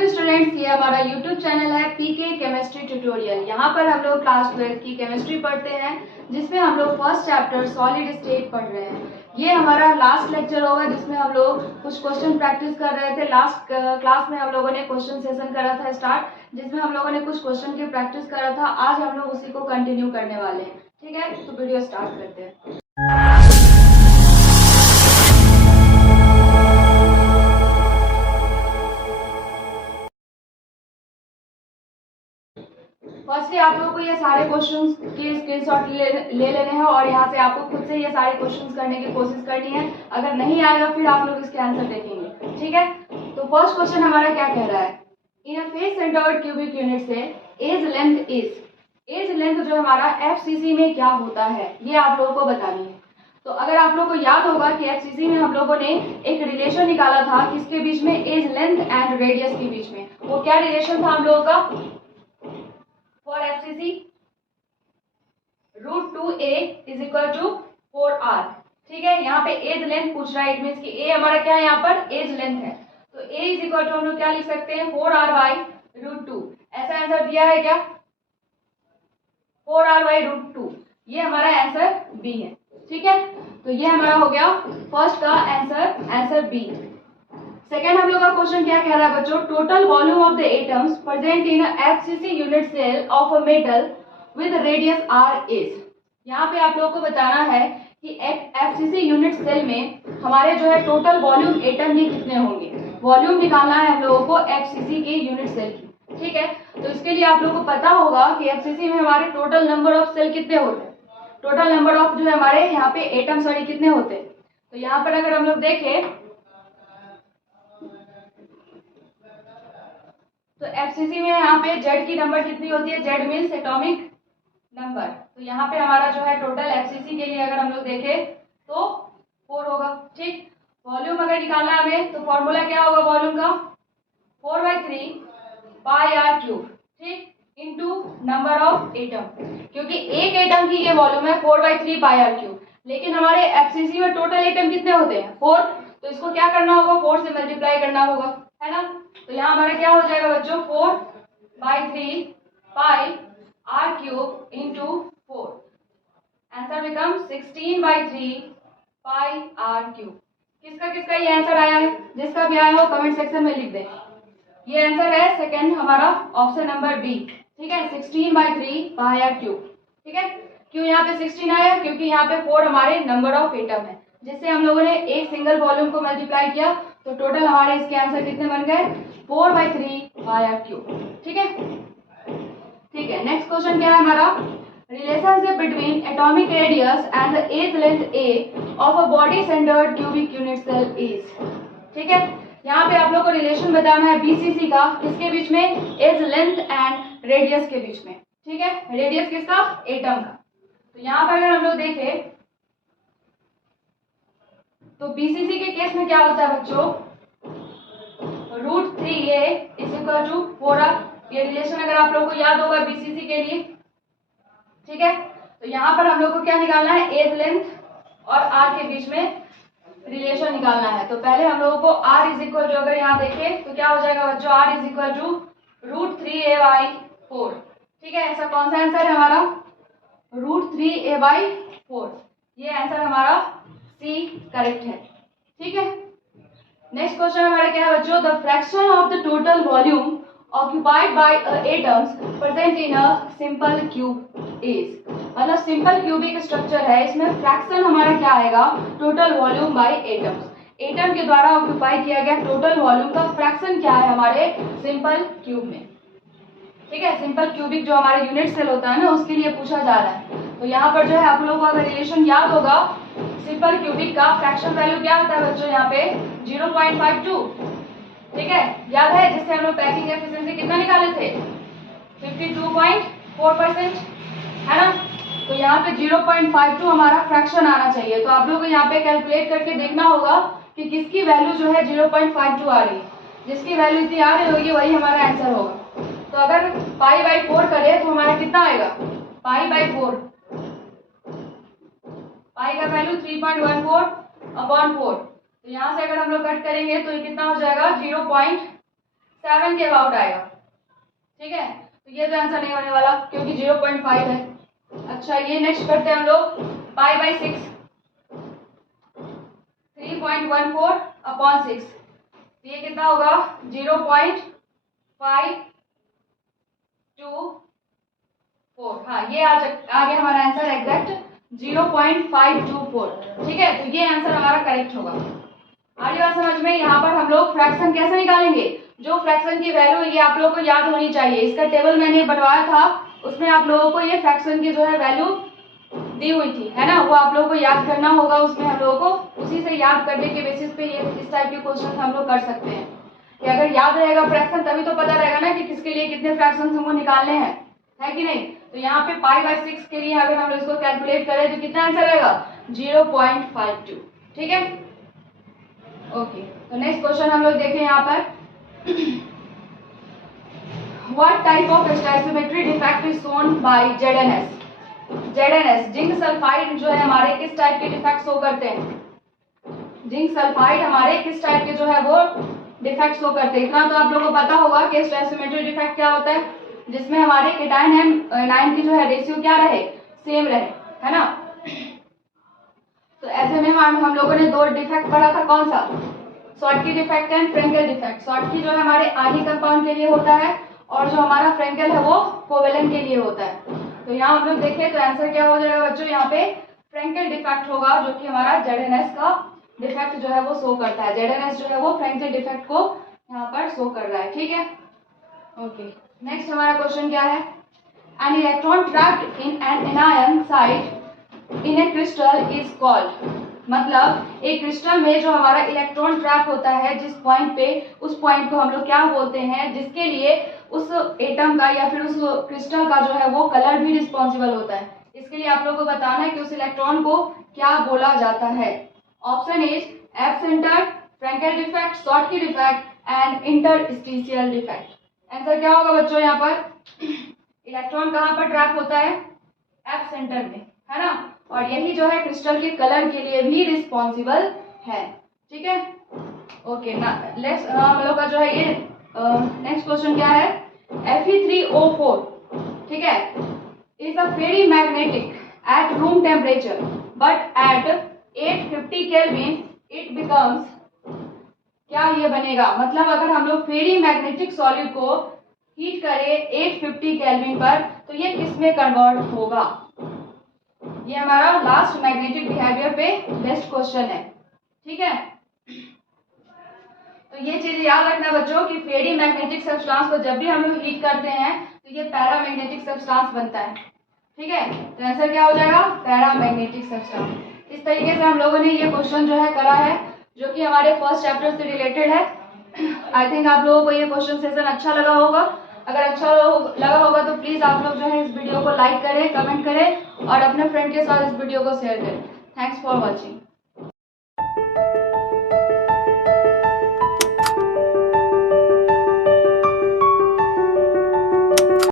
Hello students, ये हमारा YouTube channel है पीके केमिस्ट्री ट्यूटोरियल। यहाँ पर हम लोग क्लास 12 की केमिस्ट्री पढ़ते हैं, जिसमें हम लोग फर्स्ट चैप्टर सॉलिड स्टेट पढ़ रहे हैं। ये हमारा लास्ट लेक्चर होगा, जिसमें हम लोग कुछ क्वेश्चन प्रैक्टिस कर रहे थे। लास्ट क्लास में हम लोगों ने क्वेश्चन सेशन करा था स्टार्ट, जिसमें हम लोगों ने कुछ क्वेश्चन की प्रैक्टिस करा था। आज हम लोग उसी को कंटिन्यू करने वाले हैं। ठीक है, तो वीडियो स्टार्ट करते हैं। फर्स्टली आप लोगों को ये सारे क्वेश्चंस के स्क्रीनशॉट ले लेने हैं और यहाँ से आपको खुद से ये सारे क्वेश्चंस करने की कोशिश करनी है। अगर नहीं आएगा फिर आप लोग इसके आंसर देखेंगे। ठीक है, तो फर्स्ट क्वेश्चन हमारा क्या कह रहा है, in a face centred cubic unit से एज लेंथ जो हमारा एफसीसी में क्या होता है, ये आप लोगों को बतानी है। तो अगर आप लोगों को याद होगा कि एफसीसी में हम लोगों ने एक रिलेशन निकाला था किसके बीच में, एज लेंथ एंड रेडियस के बीच में। वो क्या रिलेशन था हम लोगों का, for FCC √2a is equal to 4r। ठीक है, यहाँ पे एज लेंथ पूछ रहा है, इट मीन्स कि ए हमारा क्या है, यहाँ पर एज लेंथ है। तो a इज इक्वल टू हम लोग क्या लिख सकते हैं, 4r बाई √2। ऐसा आंसर दिया है क्या, 4r बाई √2। ये हमारा आंसर बी है। ठीक है, तो ये हमारा हो गया फर्स्ट का आंसर बी। सेकेंड हम लोग का क्वेश्चन क्या कह रहा है बच्चों, total volume of the atoms present in FCC unit cell of a metal with radius r is. यहाँ पे आप लोगों को बताना है कि एफसीसी यूनिट सेल में हमारे जो है टोटल वॉल्यूम एटम ये कितने होंगे। वॉल्यूम निकालना है हम लोगों को एफसीसी के यूनिट सेल की। ठीक है, तो इसके लिए आप लोगों को पता होगा कि एफसीसी में हमारे टोटल नंबर ऑफ सेल कितने होते हैं, टोटल नंबर ऑफ जो है हमारे यहाँ पे एटम सॉरी कितने होते हैं। तो यहाँ पर अगर हम लोग देखें तो एफसीसी में यहाँ पे जेड की नंबर कितनी होती है, जेड मीन्स एटॉमिक नंबर। तो यहाँ पे हमारा जो है टोटल एफसीसी के लिए अगर हम लोग देखें तो 4 होगा। ठीक, वॉल्यूम अगर निकालना है हमें तो फॉर्मूला क्या होगा वॉल्यूम का, 4/3 पाई आर क्यूब। ठीक, इनटू नंबर ऑफ एटम, क्योंकि एक एटम की ये वॉल्यूम है 4/3 पाई आर क्यूब, लेकिन हमारे एफसीसी में टोटल एटम कितने होते हैं 4। तो इसको क्या करना होगा, 4 से मल्टीप्लाई करना होगा, है ना। तो यहाँ हमारा क्या हो जाएगा बच्चों, 4/3 pi r cube into 4। Answer become 16/3 pi r cube. किसका किसका ये आंसर आया है, जिसका भी आया हो कमेंट सेक्शन में लिख दें। ये आंसर है सेकंड हमारा ऑप्शन नंबर बी। ठीक है, 16/3 पाई आर क्यूब। ठीक है, क्यों यहाँ पे 16 आया, क्योंकि यहाँ पे 4 हमारे नंबर ऑफ एटम है, जिससे हम लोगों ने एक सिंगल वॉल्यूम को मल्टीप्लाई किया तो टोटल हमारे इसके आंसर कितने बन गए, 4/3 पाई आर क्यूब। ठीक है, ठीक है, नेक्स्ट क्वेश्चन क्या है हमारा, relationship between atomic radius and the edge length a of a body centred cubic unit cell is. ठीक है, यहाँ पे आप लोग को रिलेशन बताना है बीसीसी का, किसके बीच में, एज लेंथ एंड रेडियस के बीच में। ठीक है, रेडियस किसका, एटम का। तो यहाँ पर अगर हम लोग देखें तो बीसीसी के केस में क्या होता है बच्चों, √3a is equal to 4r। ये रिलेशन अगर आप लोगों को याद होगा बीसीसी के लिए। ठीक है, तो यहाँ पर हम लोग को क्या निकालना है, एज लेंथ और आर के बीच में रिलेशन निकालना है। तो पहले हम लोगों को r इज इक्वल टू अगर यहाँ देखें तो क्या हो जाएगा बच्चों, r is equal to √3a/4। ठीक है, ऐसा कौन सा आंसर है हमारा, √3a/4। ये आंसर हमारा सी करेक्ट है। ठीक है, नेक्स्ट क्वेश्चन हमारा क्या है बच्चों, the fraction of the total volume occupied by atoms present in a simple cube is। मतलब सिंपल क्यूबिक स्ट्रक्चर है, इसमें फ्रैक्शन हमारा क्या आएगा, total volume by atoms. Atom के द्वारा ऑक्यूपाई किया गया टोटल वॉल्यूम का फ्रैक्शन क्या है हमारे सिंपल क्यूब में। ठीक है, सिंपल क्यूबिक जो हमारा यूनिट सेल होता है ना, उसके लिए पूछा जा रहा है। तो यहाँ पर जो है आप लोगों को अगर रिलेशन याद होगा, सिंपल क्यूबिक का फ्रैक्शन वैल्यू क्या होता है बच्चों, यहाँ पे 0.52। ठीक है, याद है, जिससे हम लोग पैकिंग एफिशिएंसी कितना निकाले थे, 52.4%, है ना। तो यहाँ पे 0.52 हमारा फ्रैक्शन आना चाहिए। तो आप लोगों को यहाँ पे कैलकुलेट करके देखना होगा कि किसकी वैल्यू जो है 0.52 आ रही है। जिसकी वैल्यू इतनी आ रही होगी वही हमारा आंसर होगा। तो अगर पाई/4 करें तो हमारा कितना आएगा, पाई/4, पाई का वैल्यू 3.14/4। तो यहाँ से अगर हम लोग कट करेंगे तो ये कितना हो जाएगा, 0.7 7 के अबाउट आएगा, ठीक है। तो ये तो आंसर नहीं होने वाला क्योंकि 0.5 है। अच्छा ये नेक्स्ट करते हैं हम लोग पाई बाई 6, 3.14 अपॉन 6, ये कितना होगा 0.524। हाँ ये आ गया हमारा आंसर एग्जैक्ट 0.524, ठीक है। तो ये आंसर हमारा करेक्ट होगा। आगे बात समझ में। यहाँ पर हम लोग फ्रैक्शन कैसे निकालेंगे, जो फ्रैक्शन की वैल्यू ये आप लोगों को याद होनी चाहिए। इसका टेबल मैंने बनवाया था, उसमें आप लोगों को ये फ्रैक्शन की जो है वैल्यू दी हुई थी, है ना, वो आप लोगों को याद करना होगा। उसमें हम लोगों को उसी से याद करने के बेसिस पे ये इस टाइप के क्वेश्चन हम लोग कर सकते हैं कि अगर याद रहेगा फ्रैक्शन तभी तो पता रहेगा ना कि किसके लिए कितने फ्रैक्शन हमको निकालने हैं, है कि नहीं। तो यहाँ पे पाई बाई 6 के लिए अगर हम इसको कैलकुलेट करें तो कितना आंसर आएगा 0.52, ठीक है। ओके तो नेक्स्ट क्वेश्चन हम लोग देखें यहाँ पर what type of stoichiometry defect is shown by ZNS। ZNS zinc sulphide जो है हमारे किस टाइप के डिफेक्ट शो करते हैं, जिंक सल्फाइड हमारे किस टाइप के जो है वो डिफेक्ट शो करते हैं। इतना तो आप लोगों को पता होगा कि स्टोइचियोमेट्री डिफेक्ट क्या होता है, जिसमें हमारे केटायन एनायन की जो है रेशियो क्या रहे, सेम रहे, है ना। तो ऐसे में हम लोगों ने दो डिफेक्ट पढ़ा था, कौन सा, Schottky defect and Frenkel defect. Schottky जो है हमारे आनी कंपाउंड के लिए होता है और जो हमारा फ्रेंकेल है वो कोवेलेंट के लिए होता है। तो यहाँ हम लोग देखें तो आंसर क्या हो जाएगा बच्चों, यहाँ पे फ्रेंकेल डिफेक्ट होगा, जो कि हमारा ZNS का डिफेक्ट जो है वो शो करता है। ZNS जो है वो फ्रेंकेल डिफेक्ट को यहाँ पर शो कर रहा है, ठीक है। ओके नेक्स्ट हमारा क्वेश्चन क्या है, an electron trapped in an anion site in A crystal is called. मतलब एक क्रिस्टल में जो हमारा इलेक्ट्रॉन ट्रैप होता है जिस पॉइंट पे, उस पॉइंट को हम लोग क्या बोलते हैं, जिसके लिए उस एटम का या फिर उस क्रिस्टल का जो है वो कलर भी रिस्पॉन्सिबल होता है। इसके लिए आप लोगों को बताना है कि उस इलेक्ट्रॉन को क्या बोला जाता है। Option is F centre, Frenkel defect, Schottky defect and interstitial defect. Answer क्या होगा बच्चों, यहाँ पर इलेक्ट्रॉन कहाँ पर ट्रैप होता है, एफ सेंटर में, है ना, और यही जो है क्रिस्टल के कलर के लिए भी रिस्पॉन्सिबल है, ठीक है। ओके ना नेक्स्ट हम लोग का जो है ये नेक्स्ट क्वेश्चन क्या है, Fe3O4, ठीक है, is a very magnetic at room temperature but at 850 kelvin it becomes, क्या ये बनेगा, मतलब अगर हम लोग फेरी मैग्नेटिक सॉलिड को हीट करें 850 केल्विन पर तो ये किस में कन्वर्ट होगा। ये हमारा लास्ट मैग्नेटिक बिहेवियर पे बेस्ट क्वेश्चन है, ठीक है। तो ये चीज याद रखना बच्चों कि फेरी मैग्नेटिक सब्सटेंस को जब भी हम लोग हीट करते हैं तो ये पैरामैग्नेटिक सब्सटेंस बनता है, ठीक है। तो आंसर क्या हो जाएगा, पैरामैग्नेटिक सब्सटेंस। इस तरीके से हम लोगों ने ये क्वेश्चन जो है करा है, जो कि हमारे फर्स्ट चैप्टर से रिलेटेड है। आई थिंक आप लोगों को ये क्वेश्चन सेशन अच्छा लगा होगा। अगर अच्छा लगा होगा तो प्लीज आप लोग जो है इस वीडियो को लाइक करें, कमेंट करें और अपने फ्रेंड के साथ इस वीडियो को शेयर करें। Thanks for watching.